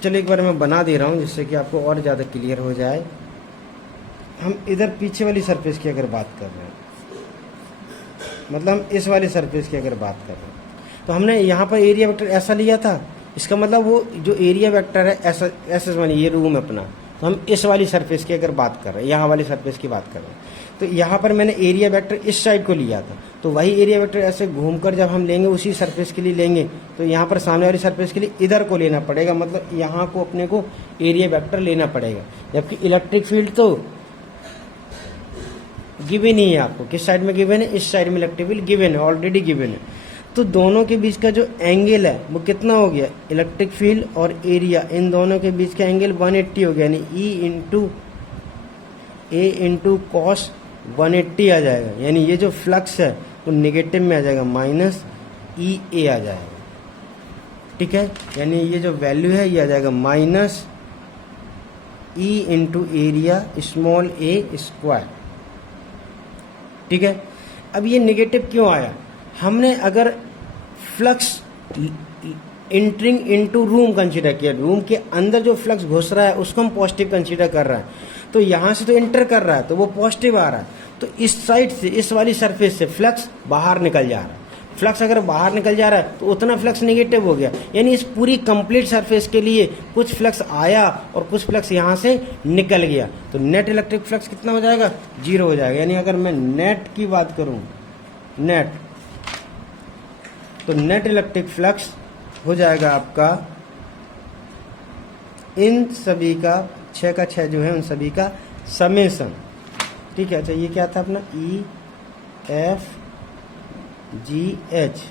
चलो एक बार मैं बना दे रहा हूँ जिससे कि आपको और ज़्यादा क्लियर हो जाए। हम इधर पीछे वाली सरफेस की अगर बात कर रहे हैं, मतलब हम इस वाली सरफेस की अगर बात कर रहे हैं, तो हमने यहाँ पर एरिया वेक्टर ऐसा लिया था, इसका मतलब वो जो एरिया वेक्टर है ऐसा ऐसा मानिए ये रूम अपना, तो हम इस वाली सरफेस की अगर बात कर रहे हैं, यहाँ वाली सरफेस की बात कर रहे हैं, तो यहाँ पर मैंने एरिया वेक्टर इस साइड को लिया था, तो वही एरिया वेक्टर ऐसे घूमकर जब हम लेंगे उसी सरफेस के लिए लेंगे, तो यहाँ पर सामने वाली सरफेस के लिए इधर को लेना पड़ेगा, मतलब यहाँ को अपने को एरिया वेक्टर लेना पड़ेगा। जबकि इलेक्ट्रिक फील्ड तो गिवन ही है आपको, किस साइड में गिवन है, इस साइड में इलेक्ट्रिक फील्ड गिवन है, ऑलरेडी गिवन है। तो दोनों के बीच का जो एंगल है वो कितना हो गया, इलेक्ट्रिक फील्ड और एरिया इन दोनों के बीच का एंगल 180 हो गया, यानी E इंटू कॉस 180 आ जाएगा, यानी ये जो फ्लक्स है वो नेगेटिव में आ जाएगा, माइनस ई ए आ जाएगा, ठीक है। यानी ये जो वैल्यू है ये आ जाएगा minus E into area small A square, ठीक है। अब ये नेगेटिव क्यों आया, हमने अगर flux entering into room consider किया, रूम के अंदर जो फ्लक्स घुस रहा है उसको हम पॉजिटिव कंसीडर कर रहे हैं, तो यहाँ से तो इंटर कर रहा है तो वो पॉजिटिव आ रहा है, तो इस साइड से इस वाली सरफेस से फ्लक्स बाहर निकल जा रहा है। फ्लक्स अगर बाहर निकल जा रहा है तो उतना फ्लक्स नेगेटिव हो गया, यानी इस पूरी कंप्लीट सरफेस के लिए कुछ फ्लक्स आया और कुछ फ्लक्स यहाँ से निकल गया, तो नेट इलेक्ट्रिक फ्लक्स कितना हो जाएगा, 0 हो जाएगा। यानी अगर मैं नेट की बात करूँ, नेट, तो नेट इलेक्ट्रिक फ्लक्स हो जाएगा आपका इन सभी का 6 का 6 जो है उन सभी का समेशन, ठीक है। अच्छा ये क्या था अपना ई F G H,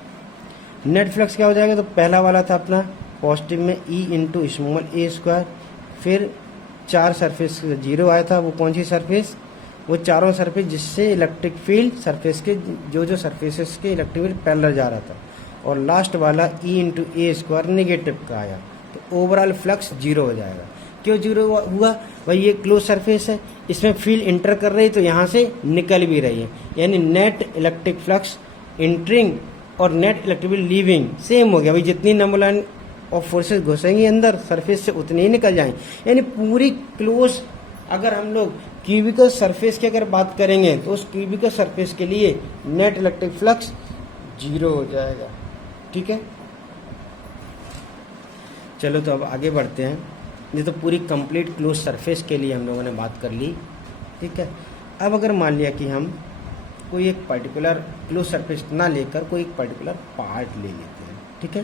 net flux क्या हो जाएगा, तो पहला वाला था अपना पॉजिटिव में E into small A square, फिर 4 सरफेस 0 आया था, वो कौन सी सरफेस, वो चारों सरफेस जिससे इलेक्ट्रिक फील्ड सरफेस के जो सरफेसेस के इलेक्ट्रिक फील्ड पैरेलल जा रहा था, और लास्ट वाला ई इंटू ए स्क्वायर नेगेटिव का आया, तो ओवरऑल फ्लक्स 0 हो जाएगा। क्यों 0 हुआ, भाई ये क्लोज सरफेस है, इसमें फील्ड इंटर कर रही है तो यहाँ से निकल भी रही है, यानी नेट इलेक्ट्रिक फ्लक्स इंटरिंग और net electric field leaving same हो गया। भाई जितनी नंबर लाइन ऑफ फोर्सेस घुसेंगी अंदर सरफेस से उतनी ही निकल जाएंगे, यानी पूरी क्लोज। अगर हम लोग क्यूबिकल सरफेस की अगर बात करेंगे तो उस क्यूबिकल सरफेस के लिए नेट इलेक्ट्रिक फ्लक्स 0 हो जाएगा, ठीक है। चलो तो अब आगे बढ़ते हैं, ये तो पूरी कंप्लीट क्लोज सरफेस के लिए हम लोगों ने बात कर ली, ठीक है। अब अगर मान लिया कि हम कोई एक पर्टिकुलर क्लोज सरफेस ना लेकर कोई एक पर्टिकुलर पार्ट ले लेते हैं, ठीक है,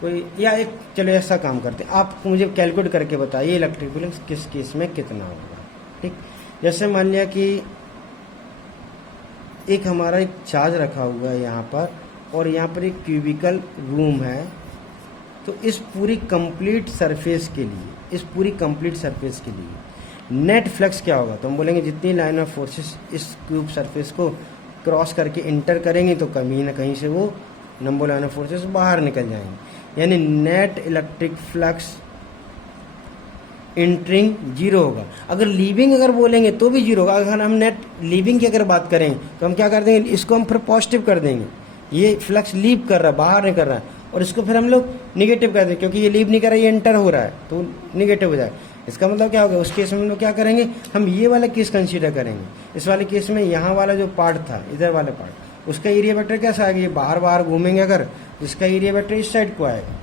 कोई या एक, चलो ऐसा काम करते हैं, आप मुझे कैलकुलेट करके बताइए इलेक्ट्रिक फील्ड किस केस में कितना होगा, ठीक। जैसे मान लिया कि एक हमारा एक चार्ज रखा हुआ है यहाँ पर और यहाँ पर एक क्यूबिकल रूम है, तो इस पूरी कंप्लीट सरफेस के लिए नेट फ्लक्स क्या होगा? तो हम बोलेंगे जितनी लाइन ऑफ फोर्सेस इस क्यूब सरफेस को क्रॉस करके इंटर करेंगे तो कहीं ना कहीं से वो नंबर लाइन ऑफ फोर्सेस बाहर निकल जाएंगे, यानी net electric flux entering zero होगा। अगर लीविंग अगर बोलेंगे तो भी जीरो होगा। अगर हम नेट लीविंग की अगर बात करें तो हम क्या कर देंगे, इसको हम फिर पॉजिटिव कर देंगे, ये फ्लक्स लीव कर रहा है, बाहर नहीं कर रहा है, और इसको फिर हम लोग निगेटिव कर देंगे क्योंकि ये लीव नहीं कर रहा है, ये एंटर हो रहा है तो निगेटिव हो जाएगा। इसका मतलब क्या होगा, उस केस में हम लोग क्या करेंगे, हम ये वाला केस कंसीडर करेंगे। इस वाले केस में यहाँ वाला जो पार्ट था, इधर वाला पार्ट, उसका एरिया वेक्टर कैसा आएगा, ये बाहर बाहर घूमेंगे अगर, जिसका एरिया वेक्टर इस साइड को आएगा,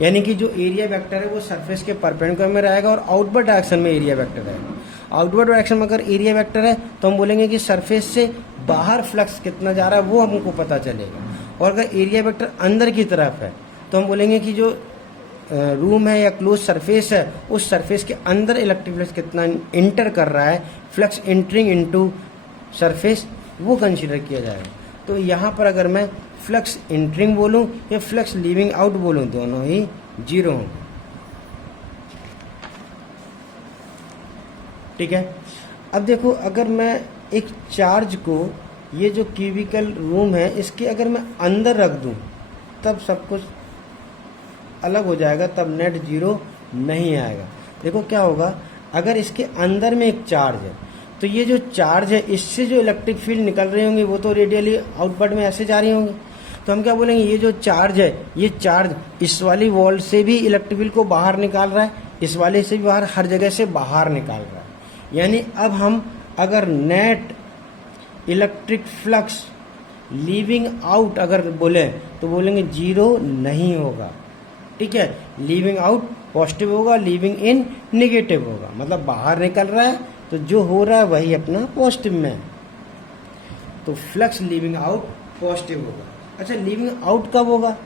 यानी कि जो एरिया वेक्टर है वो सरफेस के परपेंडिकुलर में रहेगा और आउटवर्ड डायरेक्शन में एरिया वेक्टर रहेगा। आउटवर्ड डायरेक्शन में अगर एरिया वेक्टर है तो हम बोलेंगे कि सरफेस से बाहर फ्लक्स कितना जा रहा है वो हमको पता चलेगा, और अगर एरिया वेक्टर अंदर की तरफ है तो हम बोलेंगे कि जो रूम है या क्लोज सरफेस है उस सरफेस के अंदर इलेक्ट्रिक फ्लक्स कितना इंटर कर रहा है, फ्लक्स एंटरिंग इनटू सरफेस, वो कंसीडर किया जाएगा। तो यहाँ पर अगर मैं फ्लक्स एंटरिंग बोलूँ या फ्लक्स लीविंग आउट बोलूँ, दोनों ही जीरो होंगे। ठीक है। अब देखो, अगर मैं एक चार्ज को, ये जो क्यूबिकल रूम है इसके अगर मैं अंदर रख दूं तब सब कुछ अलग हो जाएगा, तब नेट जीरो नहीं आएगा। देखो क्या होगा, अगर इसके अंदर में एक चार्ज है तो ये जो चार्ज है इससे जो इलेक्ट्रिक फील्ड निकल रही होंगी वो तो रेडियली आउटवर्ड में ऐसे जा रही होंगी, तो हम क्या बोलेंगे, ये जो चार्ज है, ये चार्ज इस वाली वॉल से भी इलेक्ट्रिक फील्ड को बाहर निकाल रहा है, इस वाले से भी बाहर, हर जगह से बाहर निकाल रहा है। यानी अब हम अगर net electric flux leaving out अगर बोले तो बोलेंगे जीरो नहीं होगा। ठीक है, लीविंग आउट पॉजिटिव होगा, लीविंग इन नेगेटिव होगा, मतलब बाहर निकल रहा है तो जो हो रहा है वही अपना पॉजिटिव में है, तो फ्लक्स लीविंग आउट पॉजिटिव होगा। अच्छा, लीविंग आउट कब होगा?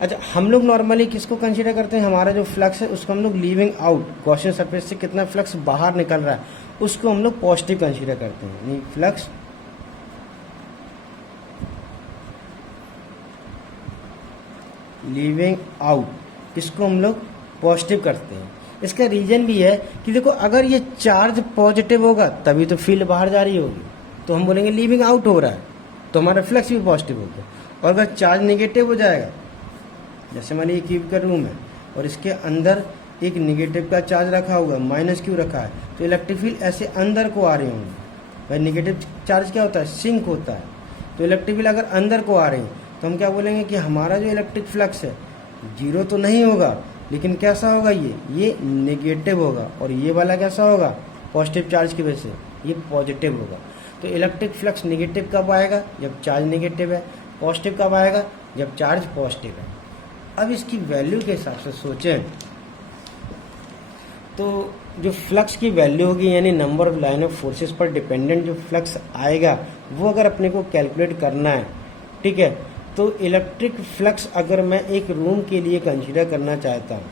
अच्छा, हम लोग नॉर्मली किसको कंसीडर करते हैं, हमारा जो फ्लक्स है उसको हम लोग लीविंग आउट, गॉसियन सरफेस से कितना फ्लक्स बाहर निकल रहा है उसको हम लोग पॉजिटिव कंसीडर करते हैं, यानी फ्लक्स लीविंग आउट, इसको हम लोग पॉजिटिव करते हैं। इसका रीजन भी है कि देखो, अगर ये चार्ज पॉजिटिव होगा तभी तो फील्ड बाहर जा रही होगी, तो हम बोलेंगे लीविंग आउट हो रहा है, तो हमारा फ्लक्स भी पॉजिटिव होगा। और अगर चार्ज नेगेटिव हो जाएगा, जैसे मान लीजिए क्यूब का रूम है और इसके अंदर एक नेगेटिव का चार्ज रखा हुआ, माइनस क्यू रखा है, तो इलेक्ट्रिक फील्ड ऐसे अंदर को आ रही होंगी। भाई नेगेटिव चार्ज क्या होता है, सिंक होता है, तो इलेक्ट्रिक फील्ड अगर अंदर को आ रही है तो हम क्या बोलेंगे कि हमारा जो इलेक्ट्रिक फ्लक्स है जीरो तो नहीं होगा, लेकिन कैसा होगा, ये नेगेटिव होगा, और ये वाला कैसा होगा, पॉजिटिव चार्ज की वजह से ये पॉजिटिव होगा। तो इलेक्ट्रिक फ्लक्स नेगेटिव कब आएगा, जब चार्ज नेगेटिव है, पॉजिटिव कब आएगा, जब चार्ज पॉजिटिव है। अब इसकी वैल्यू के हिसाब से सोचें तो जो फ्लक्स की वैल्यू होगी, यानी number of line of forces पर डिपेंडेंट जो फ्लक्स आएगा वो अगर अपने को कैलकुलेट करना है, ठीक है, तो इलेक्ट्रिक फ्लक्स अगर मैं एक रूम के लिए कंसीडर करना चाहता हूं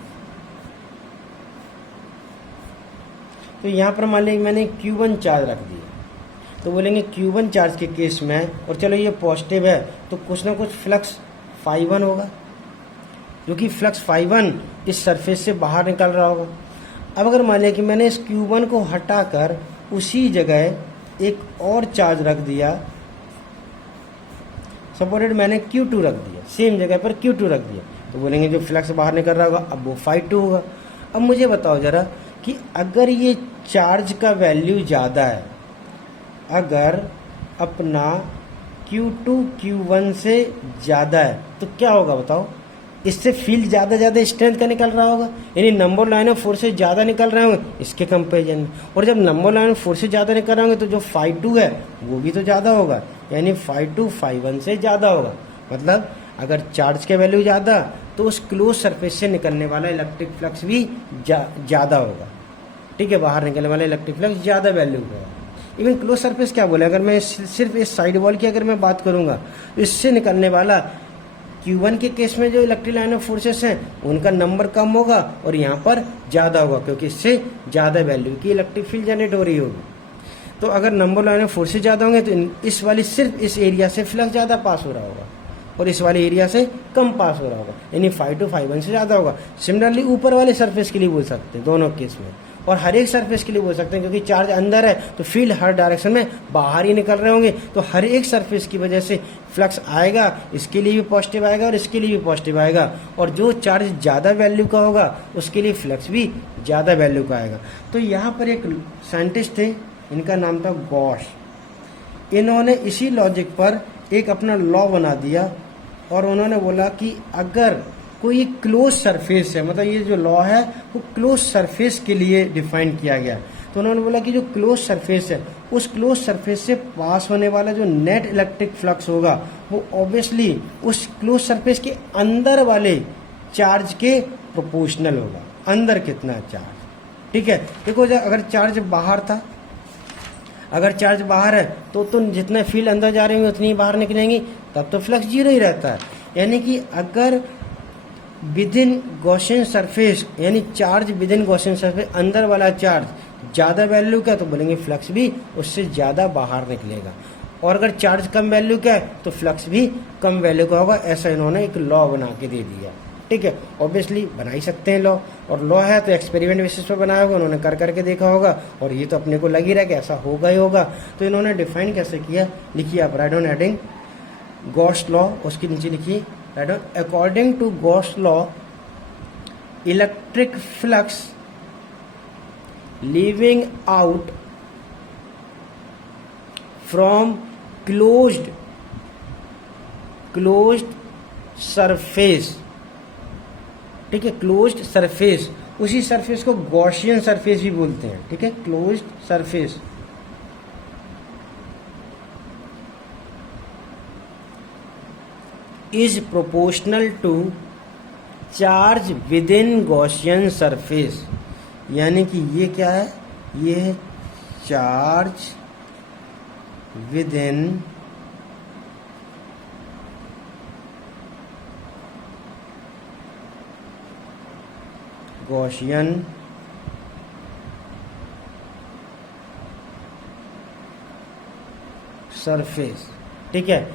तो यहां पर मान लीजिए मैंने Q1 चार्ज रख दिया, तो बोलेंगे Q1 चार्ज के केस में, और चलो ये पॉजिटिव है तो कुछ ना कुछ फ्लक्स φ1 होगा, जो कि फ्लक्स φ1 इस सरफेस से बाहर निकल रहा होगा। अब अगर मान लिया कि मैंने इस Q1 को हटाकर उसी जगह एक और चार्ज रख दिया, सपोर्टेड मैंने Q2 रख दिया, सेम जगह पर Q2 रख दिया, तो बोलेंगे जो फ्लक्स बाहर निकल रहा होगा अब वो φ2 होगा। अब मुझे बताओ जरा कि अगर ये चार्ज का वैल्यू ज़्यादा है, अगर अपना Q2 Q1 से ज़्यादा है तो क्या होगा बताओ, इससे फील्ड ज़्यादा स्ट्रेंथ का निकल रहा होगा, यानी नंबर लाइन ऑफ फोर्सेस ज़्यादा निकल रहे होंगे इसके कंपेरिजन में, और जब नंबर लाइन ऑफ फोर्सेस ज़्यादा निकल रहे होंगे तो जो φ2 है वो भी तो ज़्यादा होगा, यानी φ2 φ1 से ज़्यादा होगा। मतलब अगर चार्ज के वैल्यू ज़्यादा तो उस क्लोज सरफेस से निकलने वाला इलेक्ट्रिक फ्लक्स भी ज़्यादा होगा। ठीक है, बाहर निकलने वाला इलेक्ट्रिक फ्लक्स ज़्यादा वैल्यू होगा। इवन क्लोज सरफेस क्या बोले, अगर मैं सिर्फ इस साइड वॉल की अगर मैं बात करूँगा तो इससे निकलने वाला Q1 के केस में जो इलेक्ट्रिक लाइन ऑफ फोर्सेस हैं उनका नंबर कम होगा और यहाँ पर ज़्यादा होगा, क्योंकि इससे ज़्यादा वैल्यू की इलेक्ट्रिक फील्ड जनरेट हो रही होगी। तो अगर नंबर लाइन में फोर्सेज ज़्यादा होंगे तो इस वाली सिर्फ इस एरिया से फ्लक्स ज़्यादा पास हो रहा होगा और इस वाले एरिया से कम पास हो रहा होगा, यानी 5 to 5 से ज़्यादा होगा। सिमिलरली ऊपर वाले सरफेस के लिए बोल सकते हैं दोनों केस में, और हर एक सरफेस के लिए बोल सकते हैं, क्योंकि चार्ज अंदर है तो फील्ड हर डायरेक्शन में बाहर ही निकल रहे होंगे, तो हर एक सरफेस की वजह से फ्लक्स आएगा, इसके लिए भी पॉजिटिव आएगा और इसके लिए भी पॉजिटिव आएगा, और जो चार्ज ज़्यादा वैल्यू का होगा उसके लिए फ्लक्स भी ज़्यादा वैल्यू का आएगा। तो यहाँ पर एक साइंटिस्ट थे, इनका नाम था गॉश। इन्होंने इसी लॉजिक पर एक अपना लॉ बना दिया और उन्होंने बोला कि अगर कोई क्लोज सरफेस है, मतलब ये जो लॉ है वो क्लोज सरफेस के लिए डिफाइन किया गया, तो उन्होंने बोला कि जो क्लोज सरफेस है उस क्लोज सरफेस से पास होने वाला जो नेट इलेक्ट्रिक फ्लक्स होगा वो ऑब्वियसली उस क्लोज सरफेस के अंदर वाले चार्ज के प्रोपोर्शनल होगा। अंदर कितना चार्ज, ठीक है। देखो अगर चार्ज बाहर था, अगर चार्ज बाहर है तो जितने फील्ड अंदर जा रहे होंगे उतनी ही बाहर निकलेंगी, तब तो फ्लक्स जीरो ही रहता है। यानी कि अगर विद इन गॉसियन सरफेस, यानी charge within Gaussian surface, अंदर वाला चार्ज ज़्यादा वैल्यू का तो बोलेंगे फ्लक्स भी उससे ज़्यादा बाहर निकलेगा, और अगर चार्ज कम वैल्यू का है तो फ्लक्स भी कम वैल्यू का होगा। ऐसा इन्होंने एक लॉ बना के दे दिया, ठीक है। ऑब्वियसली बना ही सकते हैं लॉ, और लॉ है तो एक्सपेरिमेंट बेसिस पर बनाया होगा, उन्होंने कर करके देखा होगा, और ये तो अपने को लग ही रहा है कि ऐसा होगा ही होगा। तो इन्होंने डिफाइन कैसे किया, लिखिए आप, write down heading Gauss law, उसके नीचे लिखिए write down, according to Gauss law electric flux leaving out from closed surface, ठीक है, क्लोज्ड सरफेस, उसी सरफेस को गॉसियन सरफेस भी बोलते हैं, ठीक है, closed surface, is proportional to charge within Gaussian surface. यानी कि ये क्या है, ये है charge within Gaussian surface, ठीक है।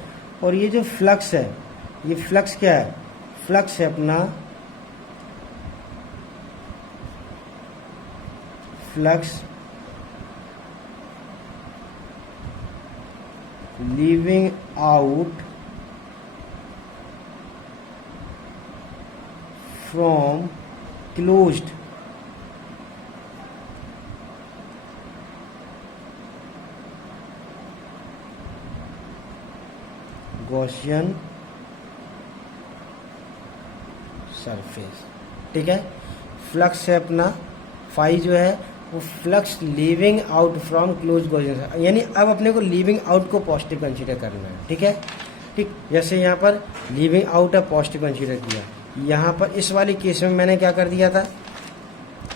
और ये जो फ्लक्स है, ये फ्लक्स क्या है, फ्लक्स है अपना flux leaving out from closed Gaussian surface, ठीक है। फ्लक्स है अपना फाई जो है वो flux leaving out from close Gaussian, यानी अब अपने को लीविंग आउट को पॉजिटिव कंसीडर करना है, ठीक है, ठीक। जैसे यहाँ पर लीविंग आउट है पॉजिटिव कंसीडर किया, यहाँ पर इस वाले केस में मैंने क्या कर दिया था,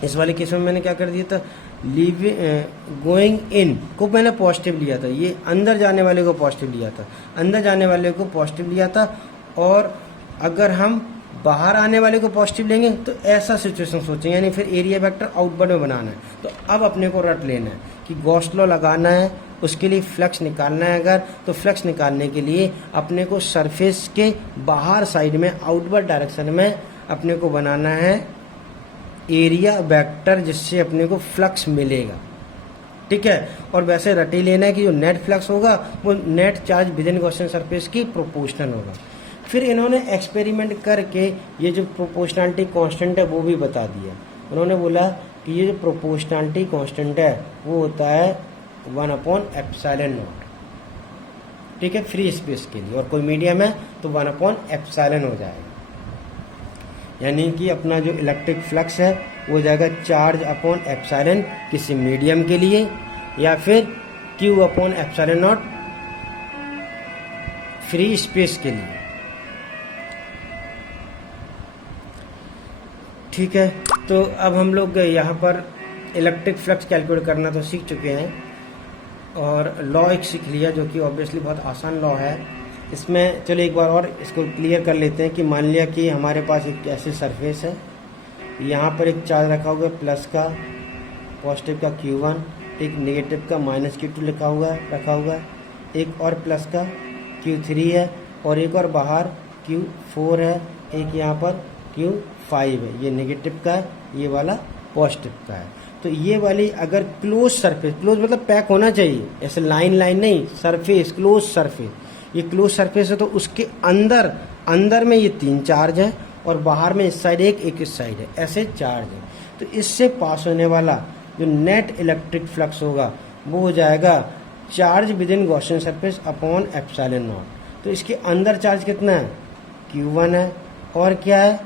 इस वाले केस में मैंने क्या कर दिया था, लीविंग गोइंग इन को मैंने पॉजिटिव लिया था, ये अंदर जाने वाले को पॉजिटिव लिया था, अंदर जाने वाले को पॉजिटिव लिया था, और अगर हम बाहर आने वाले को पॉजिटिव लेंगे तो ऐसा सिचुएशन सोचेंगे, यानी फिर एरिया वेक्टर आउटवर्ड में बनाना है। तो अब अपने को रट लेना है कि गॉस लॉ लगाना है, उसके लिए फ्लक्स निकालना है अगर, तो फ्लक्स निकालने के लिए अपने को सरफेस के बाहर साइड में आउटवर्ड डायरेक्शन में अपने को बनाना है एरिया वेक्टर, जिससे अपने को फ्लक्स मिलेगा, ठीक है। और वैसे रट ही लेना है कि जो नेट फ्लक्स होगा वो net charge within Gaussian surface की प्रोपोर्शनल होगा। फिर इन्होंने एक्सपेरिमेंट करके ये जो प्रोपोर्शनलिटी कांस्टेंट है वो भी बता दिया। उन्होंने बोला कि ये जो प्रोपोर्शनलिटी कांस्टेंट है वो होता है 1/ε0, ठीक है, फ्री स्पेस के लिए, और कोई मीडियम है तो 1/ε हो जाएगा। यानी कि अपना जो इलेक्ट्रिक फ्लक्स है वो हो जाएगा चार्ज अपॉन एप्सिलॉन किसी मीडियम के लिए, या फिर Q/ε0 फ्री स्पेस के लिए, ठीक है। तो अब हम लोग यहाँ पर इलेक्ट्रिक फ्लक्स कैलकुलेट करना तो सीख चुके हैं, और लॉ एक सीख लिया जो कि ऑब्वियसली बहुत आसान लॉ है। इसमें चलो एक बार और इसको क्लियर कर लेते हैं कि मान लिया कि हमारे पास एक ऐसी सरफेस है, यहाँ पर एक चार्ज रखा हुआ है प्लस का, पॉजिटिव का Q1, एक नेगेटिव का -Q2 रखा हुआ है, एक और प्लस का Q3 है, और एक और बाहर Q4 है, एक यहाँ पर Q5 है। ये नेगेटिव का है, ये वाला पॉजिटिव का है। तो ये वाली अगर क्लोज सरफेस, क्लोज मतलब पैक होना चाहिए, ऐसे लाइन नहीं, सरफेस, क्लोज सरफेस, ये क्लोज सरफेस है, तो उसके अंदर में ये 3 चार्ज है, और बाहर में इस साइड एक इस साइड है, ऐसे चार्ज है। तो इससे पास होने वाला जो नेट इलेक्ट्रिक फ्लक्स होगा वो हो जाएगा charge within Gaussian surface upon epsilon not. तो इसके अंदर चार्ज कितना है? Q1 है, और क्या है?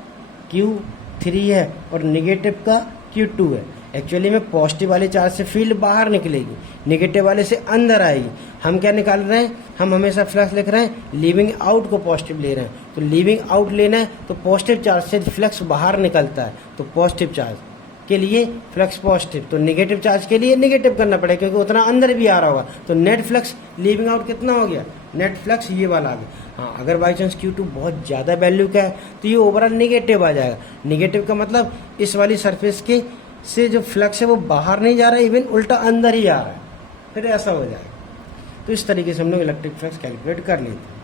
Q3 है, और नेगेटिव का Q2 है। एक्चुअली में पॉजिटिव वाले चार्ज से फील्ड बाहर निकलेगी, नेगेटिव वाले से अंदर आएगी। हम क्या निकाल रहे हैं? हम हमेशा फ्लक्स लिख रहे हैं, लीविंग आउट को पॉजिटिव ले रहे हैं। तो लीविंग आउट लेना है तो पॉजिटिव चार्ज से फ्लक्स बाहर निकलता है, तो पॉजिटिव चार्ज के लिए फ्लक्स पॉजिटिव, तो नेगेटिव चार्ज के लिए नेगेटिव करना पड़ेगा, क्योंकि उतना अंदर भी आ रहा होगा। तो नेट फ्लक्स लीविंग आउट कितना हो गया? नेट फ्लक्स ये वाला आ गया। हाँ, अगर बाई चांस Q2 बहुत ज़्यादा वैल्यू का है तो ये ओवरऑल नेगेटिव आ जाएगा। नेगेटिव का मतलब इस वाली सरफेस के से जो फ्लक्स है वो बाहर नहीं जा रहा है, इवन उल्टा अंदर ही आ रहा है, फिर ऐसा हो जाएगा। तो इस तरीके से हम लोग इलेक्ट्रिक फ्लक्स कैलकुलेट कर लेते हैं।